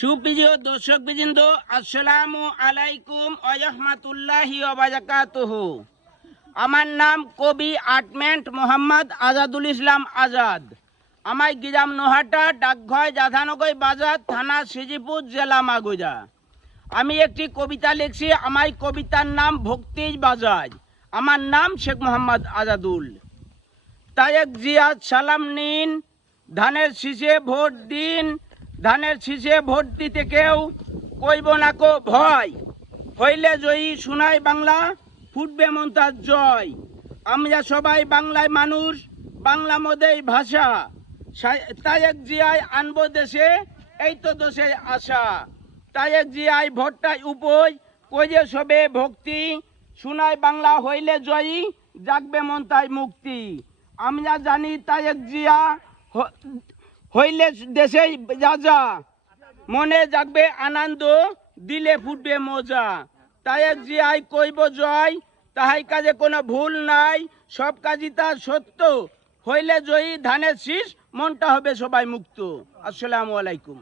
সুপ্রিয় দর্শক বৃন্দ, আসসালামু আলাইকুম ওয়া রাহমাতুল্লাহি ওয়া বারাকাতুহু। আমার নাম কবি আর্টমেন্ট মোহাম্মদ আজাদুল ইসলাম আজাদ। আমার গ্রাম নোহাটা, ডাকঘর রাধানগর বাজার, থানা শ্রীপুর, জেলা মাগুরা। আমি একটি কবিতা লিখছি। আমার কবিতার নাম ভক্তির বাজার। আমার নাম শেখ মোহাম্মদ আজাদুল। তায়েক জিয়াদ সালাম নিন, ধানের শীষে ভোট দিন। ধানের শীষে ভোট দিতে কেউ কইব না কো ভয়। হইলে জয়ী শোনাই বাংলা, ফুটবে মন্তার জয়। আমরা সবাই বাংলায় মানুষ, বাংলা মদেই ভাষা। তায়েক জিয়াই আনবো দেশে, এই তো দেশের আশা। তায়েক জিয়াই ভোটটাই উপই, কইরে সবে ভক্তি। শোনাই বাংলা হইলে জয়ী, জাগবে মন্তায় মুক্তি। আমরা জানি তায়েক জিয়া হইলে দেশে রাজা, মনে জাগবে আনন্দ, দিলে ফুটবে মজা। তায়েক জিয়াই কইব জয়, তাহাই কাজে কোনো ভুল নাই। সব কাজই তার সত্য, হইলে জয়ী ধানের শীষ, মনটা হবে সবাই মুক্ত। আসসালামু আলাইকুম।